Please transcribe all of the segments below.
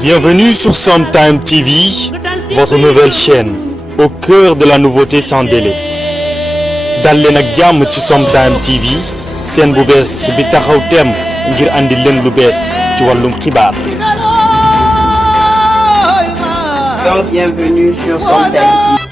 Bienvenue sur Sometime TV, votre nouvelle chaîne, au cœur de la nouveauté sans délai. dal leen ak jàmm ci Sometime TV seen bu bees bi taxaw teem ngir andi leen lu bees ci wàllum xibaar. Donc bienvenue sur Sometime TV.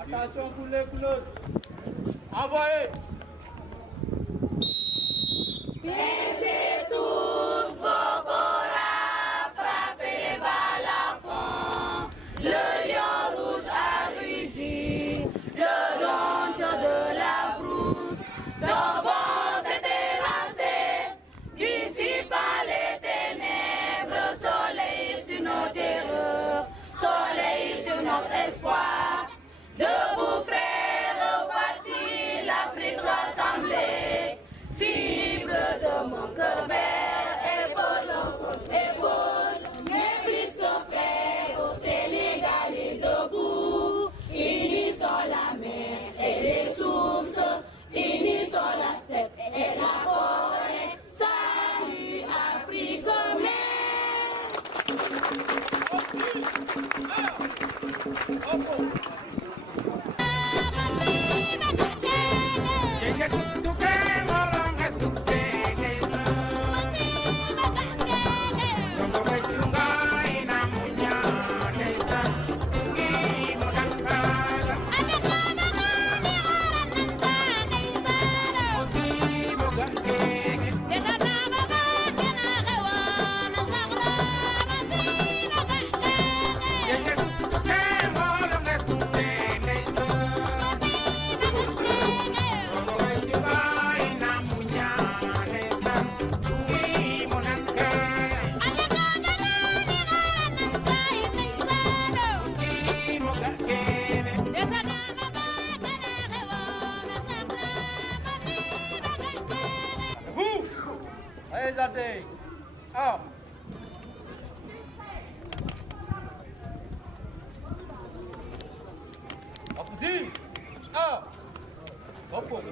Attention pour les couleurs. Envoyez. Baissez tous vos corps à frapper les balles à fond. Le lion rouge a rugi, le dompteur de la brousse. Nos bons s'étaient lancés, dissipant les ténèbres. Soleil sur nos terreurs, soleil sur notre espoir. Debout frères, voici l'Afrique rassemblée. Fibre de mon cœur vert, épaule contre épaule. Mais plus qu'un frère, au Sénégal est debout. Unissons la mer et les sources, unissons la steppe et la forêt. Salut Afrique Allez, Zardé. Ah. Opposite. Ah. Hop.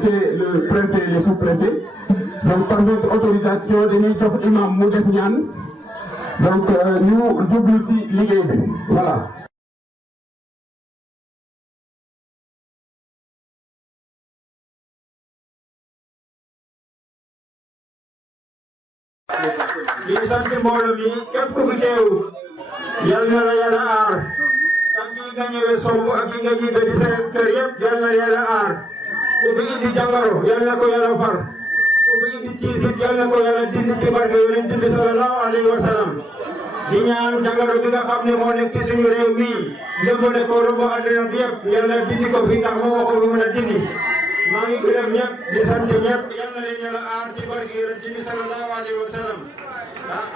chez le préfet, le sous-préfet. Donc par votre autorisation, dañuy jox imam mu def ñaan. Donc ñu jublu ci liggéey bi. Voilà. di sant mbooloo mi képp ku fi teew yal na la yàlla aar ak ñi nga ñëwee somb ak ñi nga ñibbe di seen kër yëpp yal na yàlla aar ku fi indi jàngoro yal na ko yàlla far ku fi indi tiisit yal na ko yàlla dindi ci barke Yonent bi sallallahu alayhi wa sallam di ñaan jàngoro bi nga xam ne moo nekk ci suñu réew mi lëmbale ko rombo àddina bi yëpp yàlla dindi ko fi ndax moo ko mën a dindi maa ngi gërëm ñëpp di sant ñëpp yal na leen yàlla aar ci barke Yonent bi sallallahu alayhi wa sallam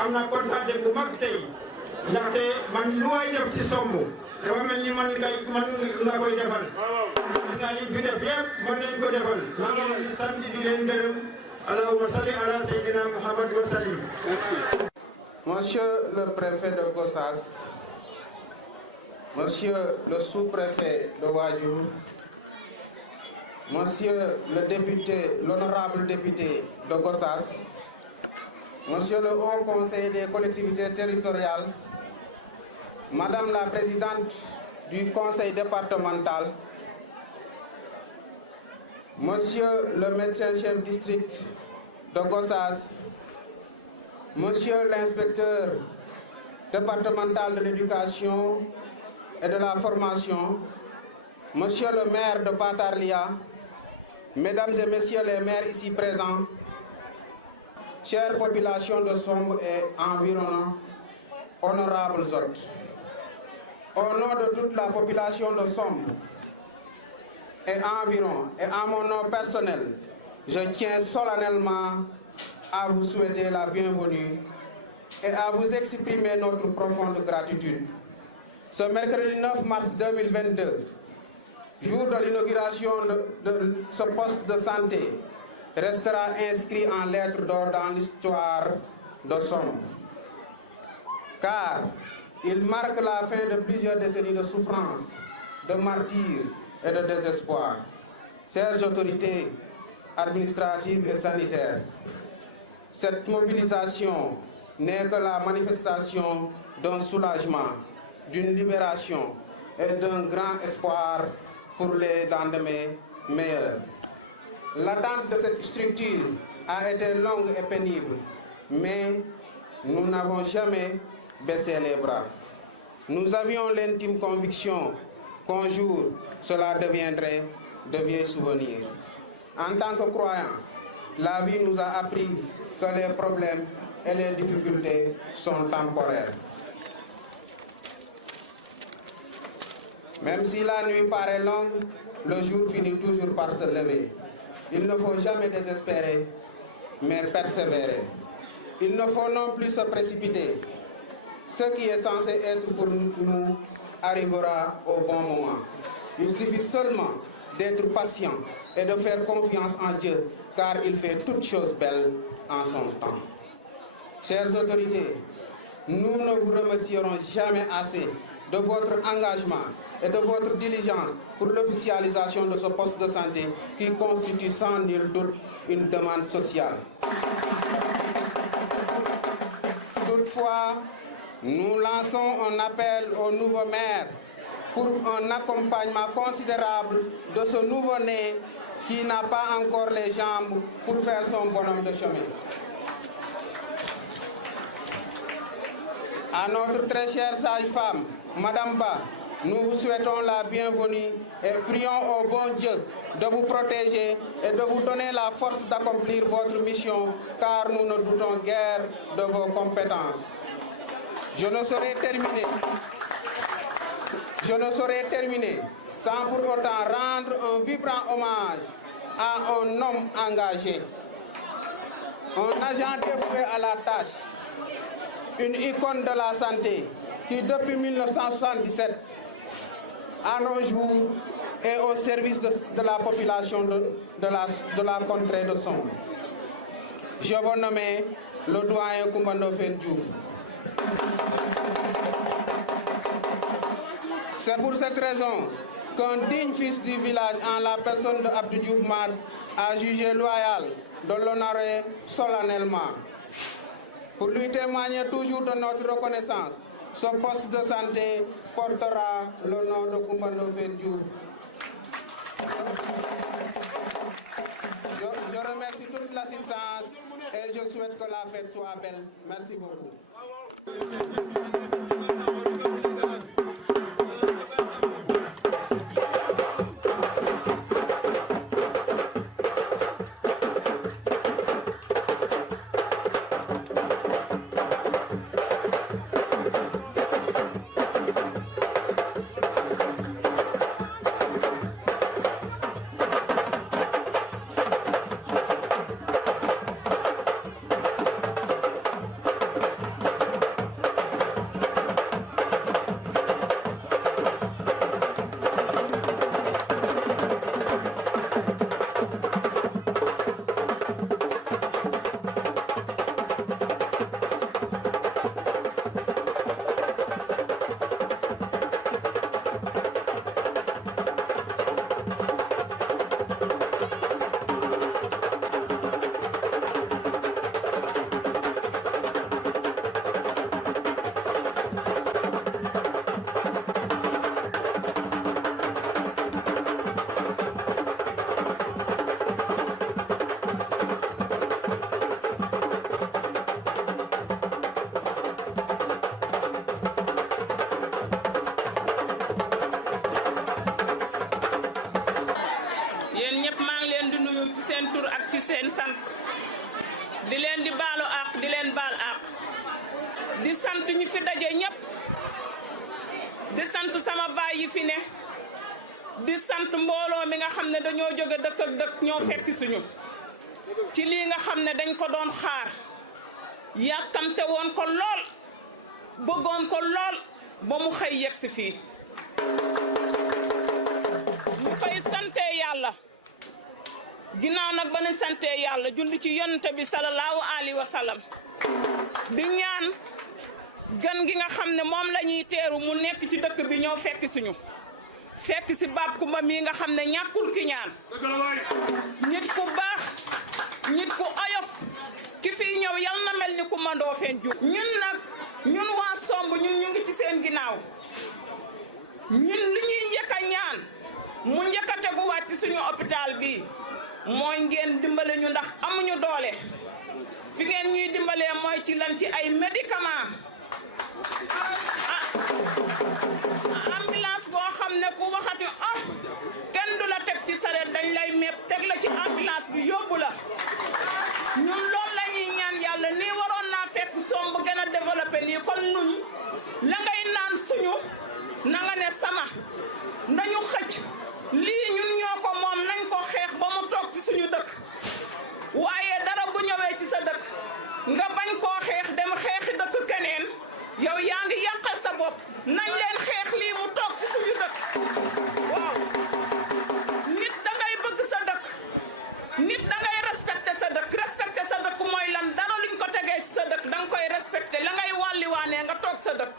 am na kontaan bu mag tey ndaxte man lu waay def ci somb dafa mel ni man nga koy defal nga liñ fi def yëpp man nañ ko defal maa ngi leen di sant di leen gërëm allahumma salli ala sayyidina Muhammad wa sallim. Monsieur le préfet de Gossas, Monsieur le sous-préfet de Wadiour, Monsieur le député, l'honorable député de Gossas, Monsieur le Haut Conseil des collectivités territoriales, Madame la Présidente du Conseil départemental, Monsieur le médecin-chef district de Gossas, Monsieur l'inspecteur départemental de l'éducation et de la formation, Monsieur le maire de Patarlia, Mesdames et Messieurs les maires ici présents, chère population de Somb et environnants, honorables hôtes, au nom de toute la population de Somb et environ, et en mon nom personnel, je tiens solennellement à vous souhaiter la bienvenue et à vous exprimer notre profonde gratitude. Ce mercredi 9 mars 2022, jour de l'inauguration de ce poste de santé, restera inscrit en lettres d'or dans l'histoire de Somb. Car il marque la fin de plusieurs décennies de souffrance, de martyrs et de désespoir. Chères autorités administratives et sanitaires, cette mobilisation n'est que la manifestation d'un soulagement, d'une libération et d'un grand espoir pour les lendemains meilleurs. L'attente de cette structure a été longue et pénible, mais nous n'avons jamais baissé les bras. Nous avions l'intime conviction qu'un jour, cela deviendrait de vieux souvenirs. En tant que croyants, la vie nous a appris que les problèmes et les difficultés sont temporaires. Même si la nuit paraît longue, le jour finit toujours par se lever. Il ne faut jamais désespérer, mais persévérer. Il ne faut non plus se précipiter. Ce qui est censé être pour nous arrivera au bon moment. Il suffit seulement d'être patient et de faire confiance en Dieu, car il fait toutes choses belles en son temps. Chères autorités, nous ne vous remercierons jamais assez de votre engagement et de votre diligence pour l'officialisation de ce poste de santé qui constitue sans nul doute une demande sociale. Toutefois, nous lançons un appel au nouveau maire pour un accompagnement considérable de ce nouveau-né qui n'a pas encore les jambes pour faire son bonhomme de chemin. À notre très chère sage-femme, Madame Ba, nous vous souhaitons la bienvenue et prions au bon Dieu de vous protéger et de vous donner la force d'accomplir votre mission, car nous ne doutons guère de vos compétences. Je ne saurais terminer sans pour autant rendre un vibrant hommage à un homme engagé, un agent dévoué à la tâche, une icône de la santé qui depuis 1977 à nos jours est au service de la population de la contrée de Somb. Je vous nomme le doyen Coumba Ndoffène Diouf. C'est pour cette raison qu'un digne fils du village en la personne de Abdou Diouf Mad a jugé loyal de l'honorer solennellement. Pour lui témoigner toujours de notre reconnaissance, ce poste de santé portera le nom de Coumba Ndoffène Diouf. Je remercie toute l'assistance et je souhaite que la fête soit belle. Merci beaucoup. di leen di baalu àq di leen baal àq di sant ñi fi daje ñëpp di sant sama baay yi fi ne di sant mbooloo mi nga xam ne dañoo jóge dëkk ak dëkk ñoo fekk suñu ci lii nga xam ne dañ ko doon xaar yàkkamte woon ko lool bëggoon ko lool ba mu xëy yegg si fii ñu koy sante yàlla ginnaaw nag ba ñu sante yàlla julli ci yonent bi sallallahu alayhi wa sallam di ñaan gan gi nga xam ne moom la ñuy teeru mu nekk ci dëkk bi ñoo fekk suñu fekk si Bab Coumba mii nga xam ne ñàkkul ki ñaan nit ku baax nit ku oyof ki fii ñëw yal na mel ni Coumba Ndoffène Diouf ñun waa Somb ñun ñu ngi ci seen ginnaaw ñun li ñuy njëkk a ñaan mu njëkk a tegu wàcc suñu hôpital bi mooy ngeen dimbale ñu ndax amuñu doole fi ngeen ñuy dimbalee mooy ci lan ci ay médicament ambulance boo xam ne ku waxati kenn du la teg ci sareet dañ lay mépp teg la ci ambulance bi yóbbu la ñun loolu la ñuy ñaan yàlla nii waroon naa fekk Somb gën a développé nii kon nuñ la ngay naan suñu na nga ne sama nañu xëcc lii ñun ñoo ko moom nañ ko xeex ba mu toog ci suñu dëkk waaye dara bu ñëwee ci sa dëkk nga bañ koo xeex dem xeexi dëkk keneen yow yaa ngi yàqal sa bopp nañ leen xeex lii mu toog ci suñu dëkk waaw nit da ngay bëgg sa dëkk nit da ngay respecté sa dëkk mooy lan dara luñ ko tegee ci sa dëkk da nga koy respecté la ngay wàlliwaanee nga toog sa dëkk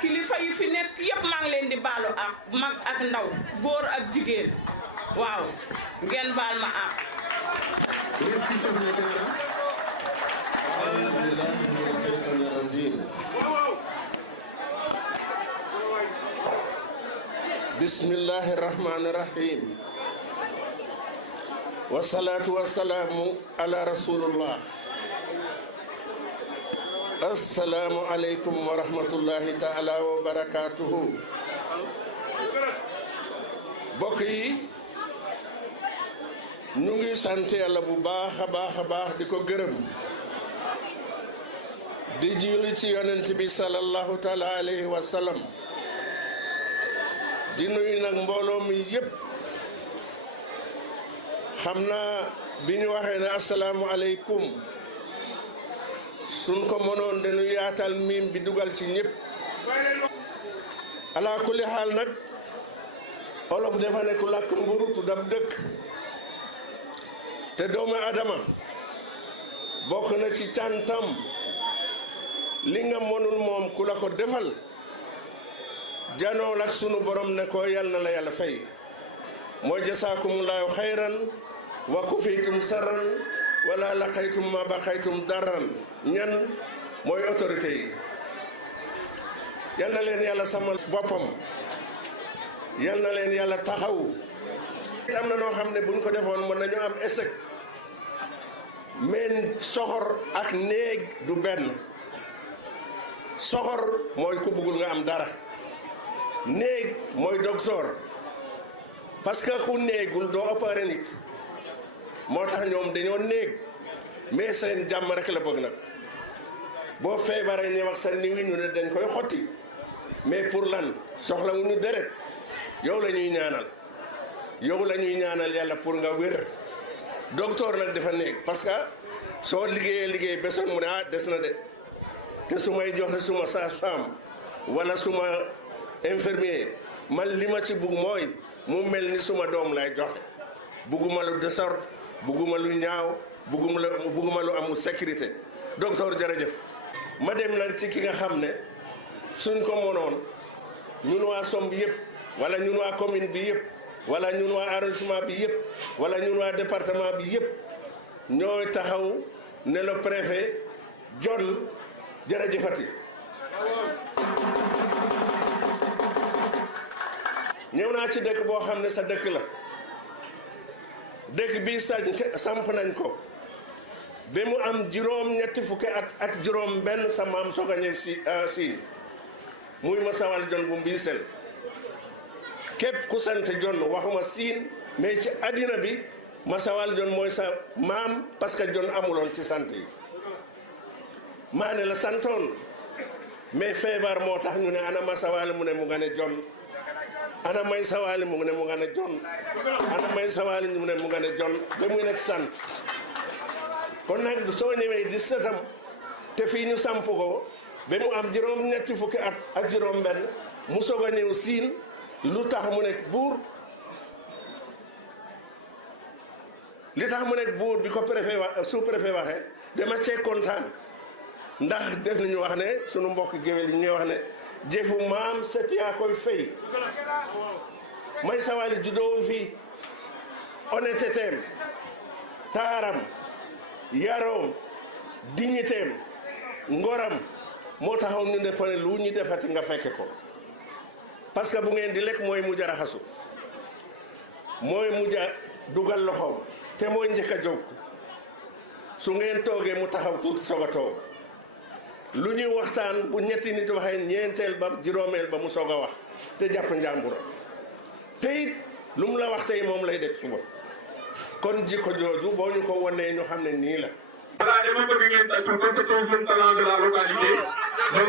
kilifa yi fi nekk yëpp maa ngi leen di baalu ak mag ak ndaw góor ak jigéen waaw ngeen baal ma ak bismillahi rahmani rahim wasalaatu wasalaamu ala rasulullah assalaamu aleykum wa rahmatullahi taala wa barakatuhu bokk yi ñu ngi sant yàlla bu baax a baax di ko gërëm di julli ci yonent bi sallallahu taala alayhi wa sallam di nuyu nag mbooloo mi yépp xam naa bi ñu waxee ne assalaamu aleykum suñ ko mënoon dañu yaatal miim bi dugal ci ñëpp ala kulli xaal nag olof dafa ne ku làkk mburu tuddab dëkk te doomu adama bokk na ci cantam li nga mënul moom ku la ko defal janool ak sunu borom ne ko yal na la yàlla fay mooy jasaakumullahu xayran wa kufiitum sarran wala laqaytum ma baqaytum darran ñan mooy autorité yi yal na leen yàlla sàmmal boppam yal na leen yàlla taxaw am na noo xam ne buñ ko defoon mën nañu am échec mais soxor ak néeg du benn soxor mooy ku bëggul nga am dara néeg mooy docteur parce que ku néegul doo opéré nit moo tax ñoom dañoo néeg mais seen jàmm rek la bëgg nag boo feebaree ñëw ak sa niw yi ñu ne dañ koy xotti mais pour lan soxla wu ñu deret yow la ñuy ñaanal yow la ñuy ñaanal yàlla pour nga wér docteur nag dafa néeg parce que soo liggéey besoon mu ne ah des na de te su may joxe suma sage-femme wala suma infirmier man li ma ci bugg mooy mu mel ni suma doom lay joxe bugguma lu désordre bugguma lu ñaaw bugguma lu amul sécurité docteur jërëjëf ma dem nag ci ki nga xam ne suñ ko mënoon ñun waa Somb yëpp wala ñun waa commune bi yëpp wala ñun waa arrondissement bi yëpp wala ñun waa département bi yëpp ñooy taxaw ne le préfet John jërëjëfati ñëw naa ci dëkk boo xam ne sa dëkk la dëkk bi samp nañ ko ba mu am juróom-ñetti fukki at ak juróom benn sa maam soog a ñëw siin muy ma sawal jon bu Mbiisel képp ku sant jon waxuma siin mais ci àddina bi ma sawal jon mooy sa maam parce que jon amuloon ci sant yi maa ne la santoon mais feebar moo tax ñu ne ana ma sawal mu ne mu nga ne jon ana may sawaali mu ne mu nga ne jon ana may sawaali mu ne mu nga ne jon ba muy nekk sant kon nag soo ñëwee di sëtam te fii ñu samp ko ba mu am juróom-ñetti fukki at ak juróom benn mu soog a ñëw siin lu tax mu nekk buur li tax mu nekk buur bi ko préfet sous préfet waxee dama cee kontaan ndax def nañu wax ne sunu mbokk géwél yi ñuy wax ne jëfu maam set yaa koy fay may sawaali juddoowul fii honnêtetéem taaram yaroom dignitéem ngoram moo taxaw ñu ne fa ne lu ñu defati nga fekke ko parce que bu ngeen di lekk mooy mujj a raxasu mooy mujj a dugal loxoom te mooy njëkk a jóg su ngeen toogee mu taxaw tuuti soog a toog lu ñuy waxtaan bu ñetti nit waxee ñeenteel ba juróomeel ba mu soog a wax te jàpp njàmbur te it lu mu la wax tey moom lay def suba kon jikko jooju boo ñu ko wonee ñu xam ne nii la. voilà dama bëgg ngeen tàccu parce que c'est un jeune talent de la localité donc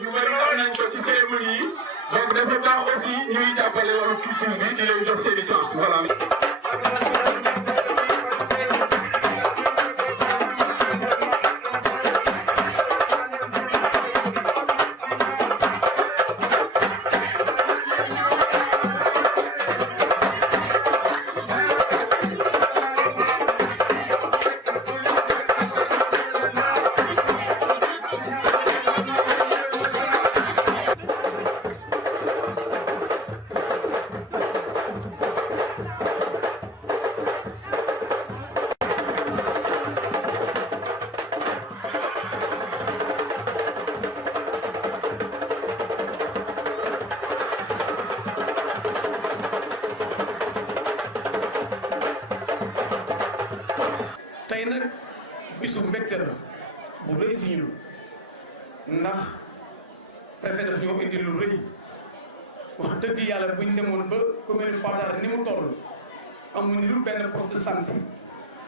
ñu bëri xam nañ ko ci cérémonie yi donc dafa baax aussi ñuy jàppale woon culture bi di leen jox seen i chance voilà. tey nag bisu mbégte la bu rëy si ñun ndax préfet daf ñoo indi lu rëy wax dëgg yàlla buñ demoon ba commune Patar ni mu toll amuñu lu benn poste de santé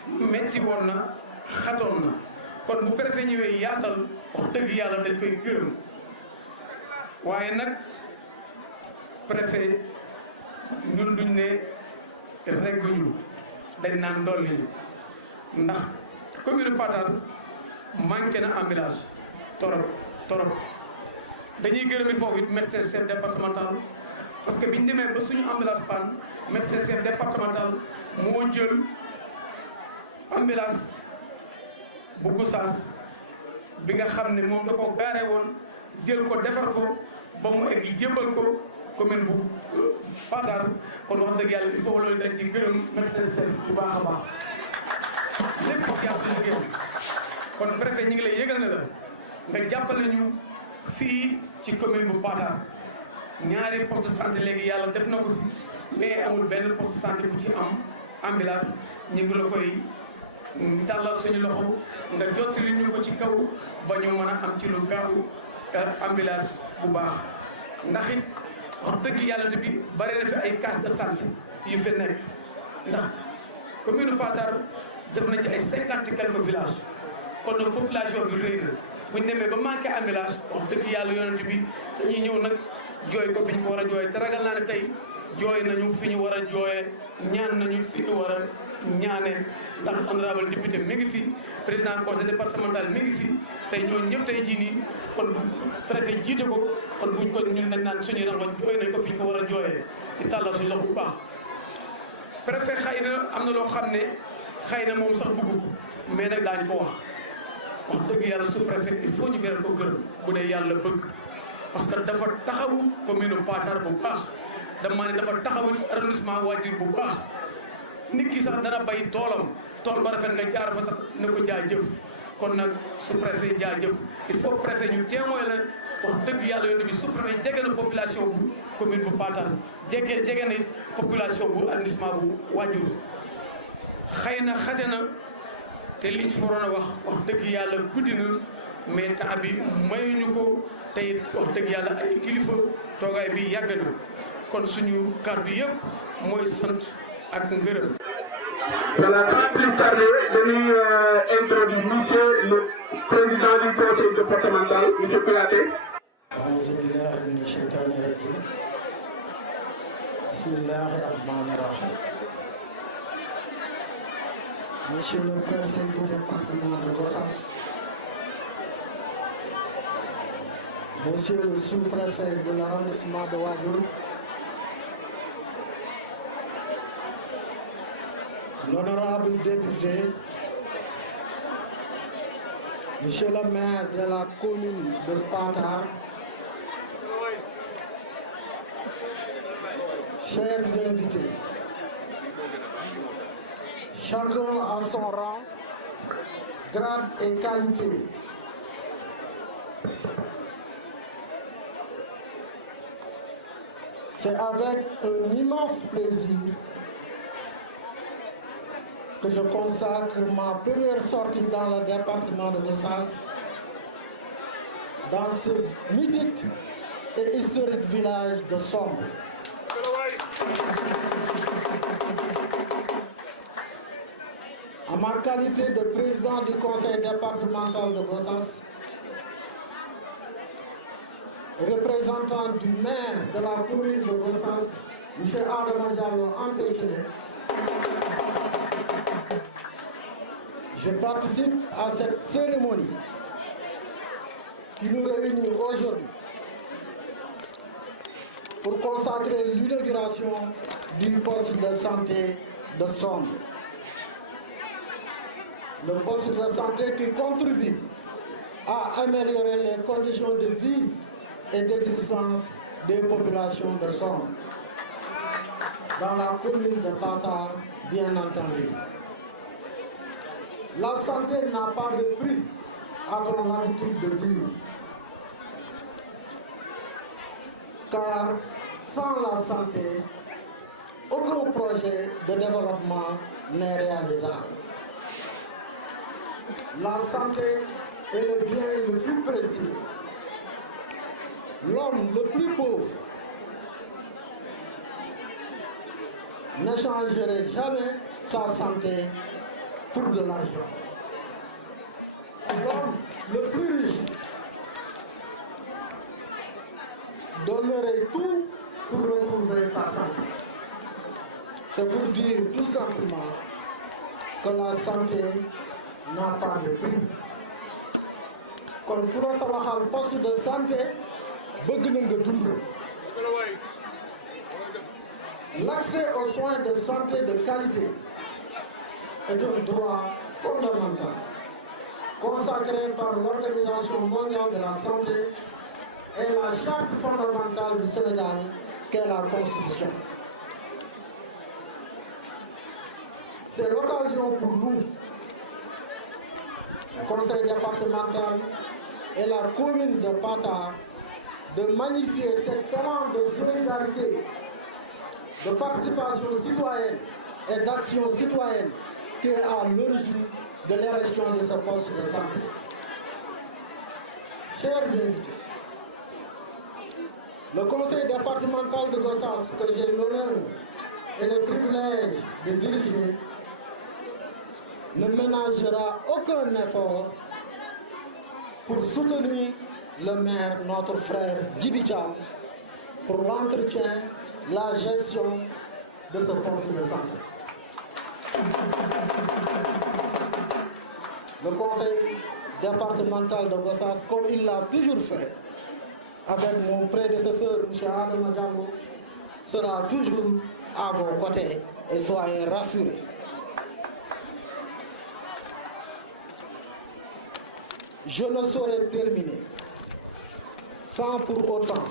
metti woon na xatoon na kon bu préfet ñëwee yaatal wax dëgg yàlla dañ koy gërëm waaye nag préfet ñun duñ ne regguñu dañ naan dolli ñu ndax commune Patar manqué na ambulance torop dañuy gërëmi foofu it médecin chef départemental parce que biñ demee ba suñu ambulance panne médecin chef départemental moo jël ambulance bu Gossas bi nga xam ne moom da ko gaare woon jël ko defar ko ba mu egg jébbal ko commune bu Patar kon wax dëgg yàlla il faut loolu dañ ci gërëm médecin chef bu baax a baax lépp ci yàlla liggéey bi kon préfet ñi ngi lay yëgal ne la nga jàppale ñu fii ci commune bu Patar ñaari poste de santé léegi yàlla def na ko fi mais amul benn poste de santé bu ci am ambulance ñu ngi la koy tàllal suñu loxo nga jottali ñu ko ci kaw ba ñu mën a am ci lu gaaw ambulance bu baax ndax it wax dëgg yàlla bi bari na fi ay case de santé yu fi nekk ndax commune Patar def na ci ay 50 et quelques villages kon nag population bi rëy na bu ñu demee ba manqué ambulance wax dëgg yàlla yonent bi dañuy ñëw nag jooy ko fi ñu ko war a jooy te ragal naa ne tey jooy nañu fi ñu war a jooyee ñaan nañu fi ñu war a ñaane ndax honorable député mi ngi fi président conseil départemental mi ngi fi tey ñooñu ñëpp tey jii nii kon préfet jiite ko kon buñ ko ñun dañ naan suñuy rangoñ jooy nañ ko fi ñu ko war a jooyee di tàllal suñu loxo bu baax préfet xëy na am na loo xam ne xëy na moom sax bëggu ko mais nag daañu ko wax dëgg yàlla sous préfet il faut ñu beral ko gërëm bu dee yàlla bëgg parce que dafa taxawu commune Patar bu baax dama ne dafa taxawu arrondissement Wadiur bu baax nit ki sax dana bay toolam tool ba rafet nga jaar fa sax ne ko jaajëf kon nag sous préfet jaajëf il faut préfet ñu témoin la wax dëgg yàlla yoon bi sous préfet jege na population bu commune bu Patar jege na population bu arrondissement bu Wadiur xëy na xate na te liñ fi waroon a wax dëgg yàlla guddi na mais temps bi mayuñu ko tey wax dëgg yàlla ay kilifa toogaay bi yàgg na kon suñu kàddu yëpp mooy sant ak ngërëm. Voilà, sans plus tarder, dañuy introduire monsieur le président du conseil départemental, monsieur Kouyaté. A'uuzu billaahi mina shaytaani rajiim. Bismillaahi rahmaani rahiim. Monsieur le préfet du département de Gossas, monsieur le sous-préfet de l'arrondissement de Wadiur, l'honorable député, monsieur le maire de la commune de Patar, chers invités, chacun à son rang, grade et qualité. C'est avec un immense plaisir que je consacre ma première sortie dans le département de Gossas, dans ce mythique et historique village de Sombre. En ma qualité de président du conseil départemental de Gossas, représentant du maire de la commune de Gossas, M. Adama Diallo empêché, je participe à cette cérémonie qui nous réunit aujourd'hui pour consacrer l'inauguration du poste de santé de Sombre. Le poste de santé qui contribue à améliorer les conditions de vie et d'existence des populations de Sombre, dans la commune de Patar, bien entendu. La santé n'a pas de prix, a-t-on l'habitude de dire. Car sans la santé, aucun projet de développement n'est réalisable. La santé est le bien le plus précieux. L'homme le plus pauvre n'échangerait jamais sa santé pour de l'argent. L'homme le plus riche donnerait tout pour retrouver sa santé. C'est pour dire tout simplement que la santé n'a pas de prix. Kon pour tabaxal poste de santé bëgg na nga dund. L'accès aux soins de santé de qualité est un droit fondamental consacré par l'Organisation mondiale de la santé et la charte fondamentale du Sénégal qu'est la Constitution. C'est l'occasion pour nous, le conseil départemental et la commune de Pata, de magnifier cet talent de solidarité, de participation citoyenne et d'action citoyenne qui est à l'origine de l'érection de ce poste de santé. Chers invités, le conseil départemental de Gossas, que j'ai l'honneur et le privilège de diriger, ne ménagera aucun effort pour soutenir le maire, notre frère Djibi Thiam, pour l'entretien, la gestion de ce poste de santé. Le conseil départemental de Gossas, comme il l'a toujours fait, avec mon prédécesseur, M. Adam Diallo, sera toujours à vos côtés et soyez rassurés. Je ne saurais terminer sans pour autant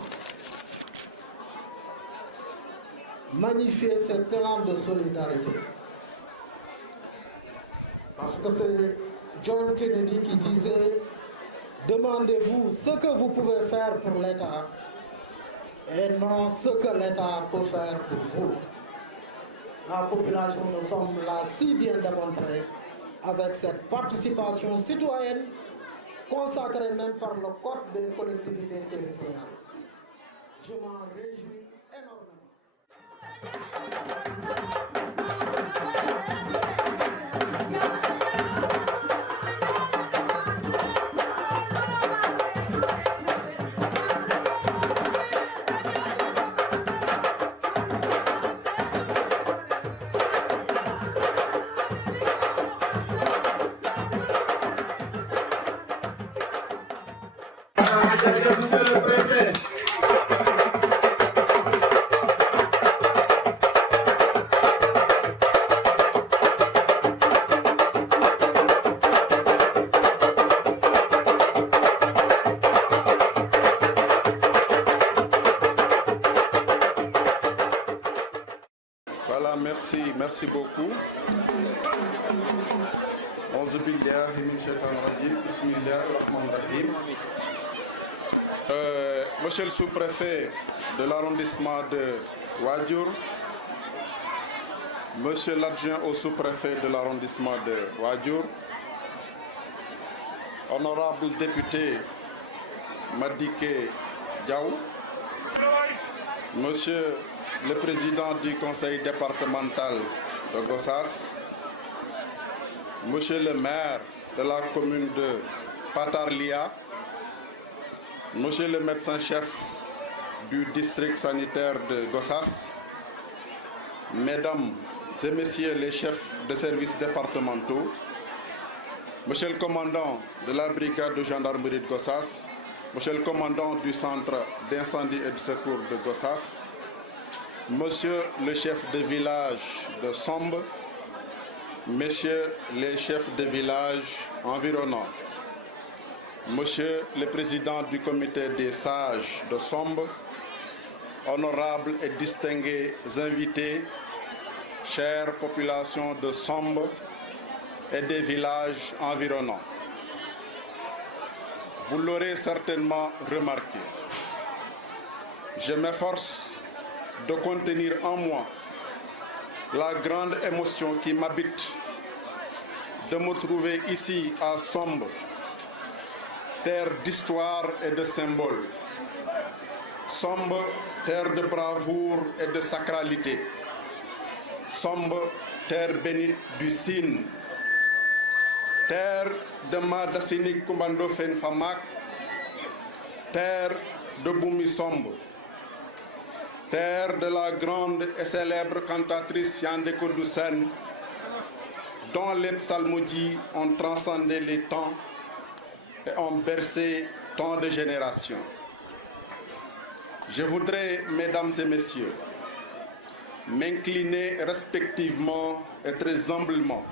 magnifier cet élan de solidarité. Parce que c'est John Kennedy qui disait « Demandez-vous ce que vous pouvez faire pour l'État et non ce que l'État peut faire pour vous. » La population nous sommes là si bien démontrée avec cette participation citoyenne consacrée même par le Code des collectivités territoriales. Je m'en réjouis énormément. Monsieur le préfet. Voilà, merci beaucoup. Monsieur le sous-préfet de l'arrondissement de Wadjour, monsieur l'adjoint au sous-préfet de l'arrondissement de Wadjour, honorable député Madike Diaw, monsieur le président du conseil départemental de Gossas, monsieur le maire de la commune de Patarlia, monsieur le médecin-chef du district sanitaire de Gossas, mesdames et messieurs les chefs de services départementaux, monsieur le commandant de la brigade de gendarmerie de Gossas, monsieur le commandant du centre d'incendie et de secours de Gossas, monsieur le chef de village de Sombe, messieurs les chefs de village environnants, monsieur le président du comité des sages de Sombe, honorables et distingués invités, chère population de Sombe et des villages environnants. Vous l'aurez certainement remarqué, je m'efforce de contenir en moi la grande émotion qui m'habite de me trouver ici à Sombe, terre d'histoire et de symboles. Sombe, terre de bravoure et de sacralité. Sombe, terre bénite du Sine. Terre de Madassini Kumbando Fen Famak. Terre de Boumi Sombe. Terre de la grande et célèbre cantatrice Yandeko Doussen, dont les psalmodies ont transcendé les temps et ont bercé tant de générations. Je voudrais, mesdames et messieurs, m'incliner respectivement et très humblement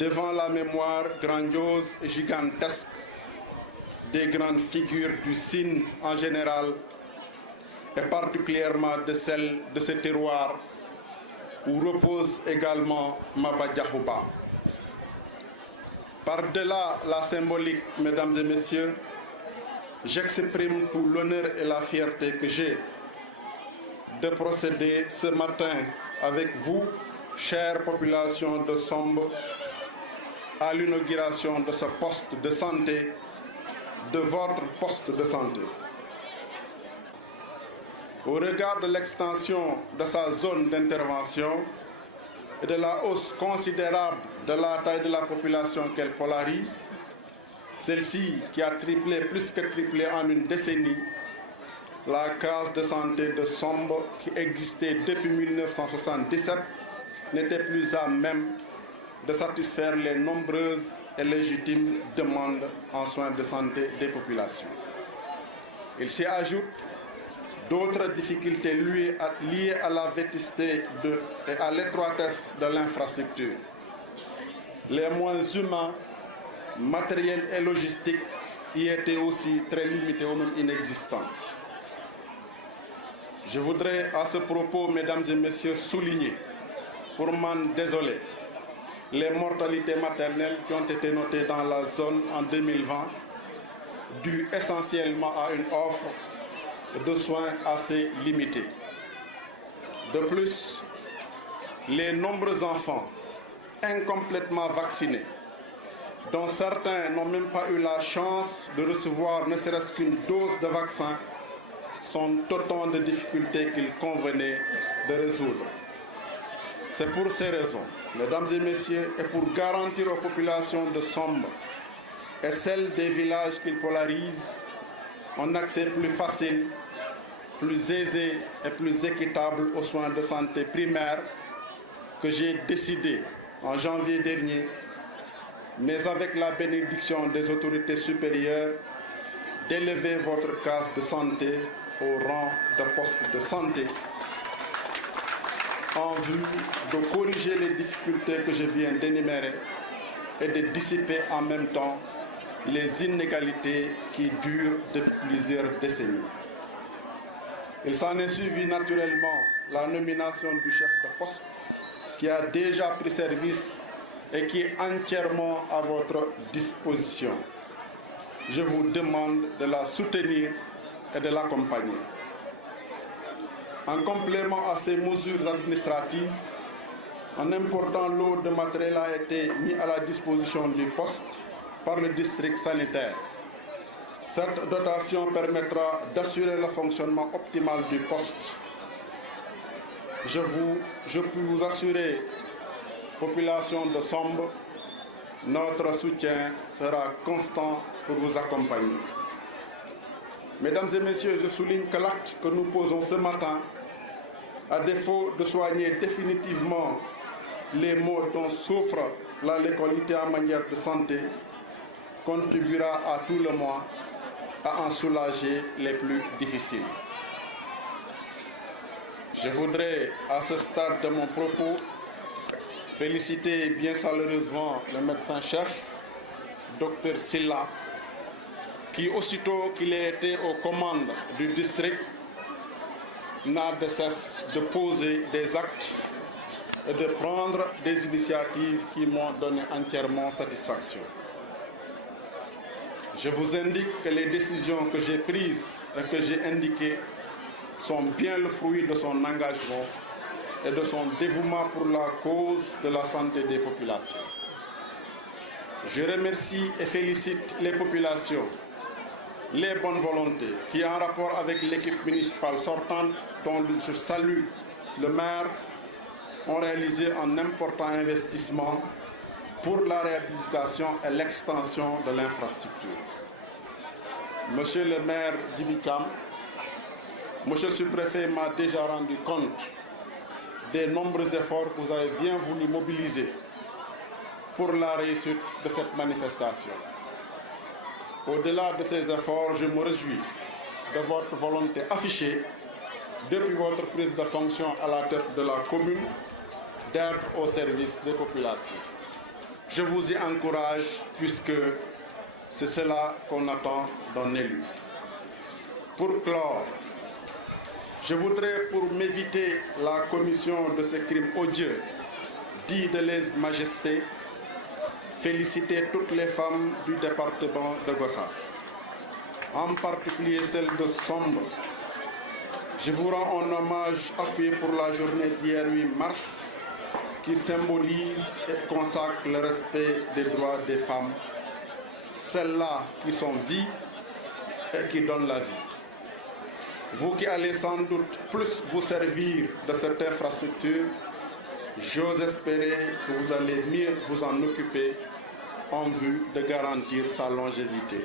devant la mémoire grandiose et gigantesque des grandes figures du Sine en général et particulièrement de celles de ce terroir où repose également Maba Diakhouba. Par-delà la symbolique, mesdames et messieurs, j'exprime tout l'honneur et la fierté que j'ai de procéder ce matin avec vous, chère population de Sombe, à l'inauguration de ce poste de santé, de votre poste de santé. Au regard de l'extension de sa zone d'intervention et de la hausse considérable de la taille de la population qu'elle polarise, celle-ci qui a triplé, plus que triplé en une décennie, la case de santé de Sombe qui existait depuis 1977 n'était plus à même de satisfaire les nombreuses et légitimes demandes en soins de santé des populations. Il s'y ajoute d'autres difficultés liées à la vétusté et à l'étroitesse de l'infrastructure. Les moyens humains, matériels et logistiques y étaient aussi très limités ou même inexistants. Je voudrais à ce propos, mesdames et messieurs, souligner, pour m'en désoler, les mortalités maternelles qui ont été notées dans la zone en 2020, dues essentiellement à une offre de soins assez limitée. De plus, les nombreux enfants incomplètement vaccinés, dont certains n'ont même pas eu la chance de recevoir ne serait-ce qu'une dose de vaccin, sont autant de difficultés qu'il convenait de résoudre. C'est pour ces raisons, mesdames et messieurs, et pour garantir aux populations de Sombe et celles des villages qu'ils polarisent un accès plus facile, plus aisé et plus équitable aux soins de santé primaires, que j'ai décidé en janvier dernier, mais avec la bénédiction des autorités supérieures, d'élever votre case de santé au rang de poste de santé en vue de corriger les difficultés que je viens d'énumérer et de dissiper en même temps les inégalités qui durent depuis plusieurs décennies. Il s'en est suivi naturellement la nomination du chef de poste qui a déjà pris service et qui est entièrement à votre disposition. Je vous demande de la soutenir et de l'accompagner. En complément à ces mesures administratives, un important lot de matériel a été mis à la disposition du poste par le district sanitaire. Cette dotation permettra d'assurer le fonctionnement optimal du poste. Je peux vous assurer, population de Sombe, notre soutien sera constant pour vous accompagner. Mesdames et messieurs, je souligne que l'acte que nous posons ce matin, à défaut de soigner définitivement les maux dont souffre la localité en matière de santé, contribuera à tout le moins à en soulager les plus difficiles. Je voudrais, à ce stade de mon propos, féliciter bien chaleureusement le médecin-chef, Dr Silla, qui, aussitôt qu'il a été aux commandes du district, n'a de cesse de poser des actes et de prendre des initiatives qui m'ont donné entièrement satisfaction. Je vous indique que les décisions que j'ai prises et que j'ai indiquées sont bien le fruit de son engagement et de son dévouement pour la cause de la santé des populations. Je remercie et félicite les populations, les bonnes volontés qui, en rapport avec l'équipe municipale sortante, dont je salue le maire, ont réalisé un important investissement pour la réhabilitation et l'extension de l'infrastructure. Monsieur le maire Djibikam, monsieur le sous-préfet m'a déjà rendu compte des nombreux efforts que vous avez bien voulu mobiliser pour la réussite de cette manifestation. Au-delà de ces efforts, je me réjouis de votre volonté affichée depuis votre prise de fonction à la tête de la commune d'être au service des populations. Je vous y encourage puisque C'est cela qu'on attend d'un élu. Pour clore, je voudrais, pour m'éviter la commission de ce crime odieux, dit de lèse-majesté, féliciter toutes les femmes du département de Gossas, en particulier celles de Sombre. Je vous rends un hommage appuyé pour la journée d'hier 8 mars, qui symbolise et consacre le respect des droits des femmes, celles-là qui sont vies et qui donnent la vie. Vous qui allez sans doute plus vous servir de cette infrastructure, j'ose espérer que vous allez mieux vous en occuper en vue de garantir sa longévité.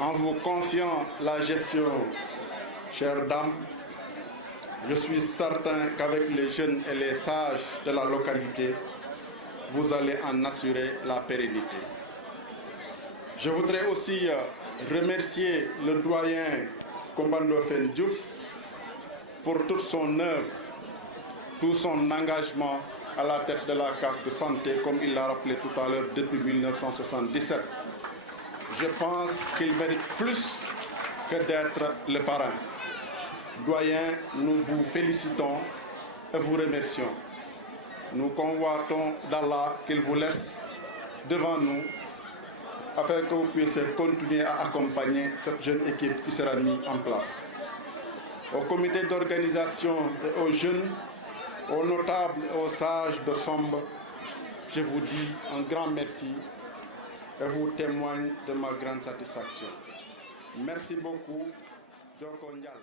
En vous confiant la gestion, chères dames, je suis certain qu'avec les jeunes et les sages de la localité, vous allez en assurer la pérennité. Je voudrais aussi remercier le doyen Kombando Fen Diouf pour toute son œuvre, tout son engagement à la tête de la carte de santé, comme il l'a rappelé tout à l'heure, depuis 1977. Je pense qu'il mérite plus que d'être le parrain. Doyen, nous vous félicitons et vous remercions. Nous convoitons d'Allah qu'il vous laisse devant nous afin que vous puissiez continuer à accompagner cette jeune équipe qui sera mise en place. Au comité d'organisation et aux jeunes, aux notables et aux sages de Sombre, je vous dis un grand merci et vous témoigne de ma grande satisfaction. Merci beaucoup. Djoko Ndial.